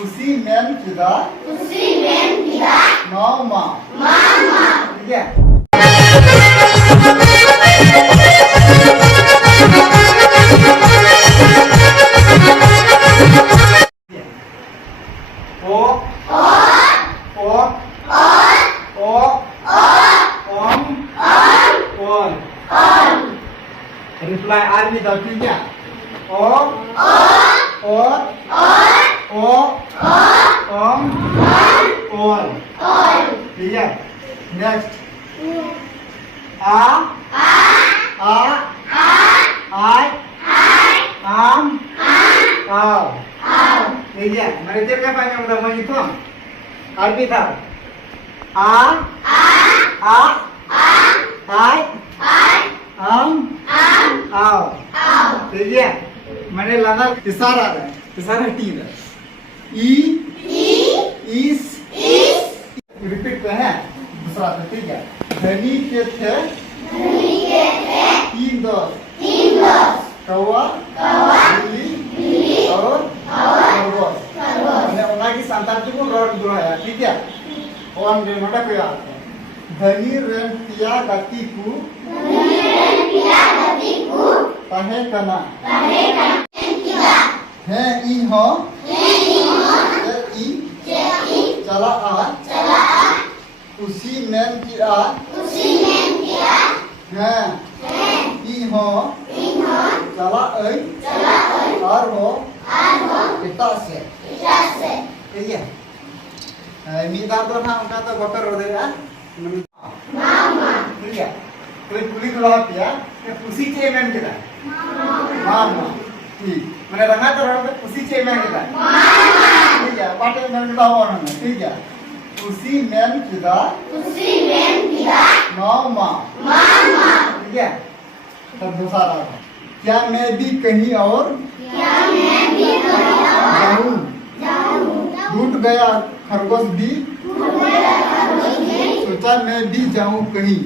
खुशी मेन किदा मामा ठीक है। ओ रिप्लाई आर्मी दाव ठीक है। ओ ठीक है। नेक्स्ट आओ ठीक है। मैंने चेक कर पाएंगे मतलब मैं तो आर्मी था आओ ठीक है। मैंने लाना इशारा टी है। इस रिपीट पे है दूसरा पे ठीक है। धनी के थे तीन दोस्त कौवा बिल्ली और खरगोश। मैंने उना की संतान को रोड बुलाया ठीक है। और नोटा को याद धनी रेन पिया गति को ताहे कना है इन हो चला आ उसी मेन की आ है इन हो चला और हो इता से ठीक है। मीदार तो ना उनका तो बकर रो देगा ठीक है। कोई कुली तो लगा पिया खुशी चे मेन किदा मामा ठीक। मैंने रंगा तो रंगा खुशी चे मेन किदा ठीक है। पाटे मेन किदा हो ना ठीक है। खुशी मेन किदा मामा ठीक है। तब दूसरा क्या मैं भी कहीं और जाऊं टूट गया खरगोश भी सोचा मैं भी जाऊं कहीं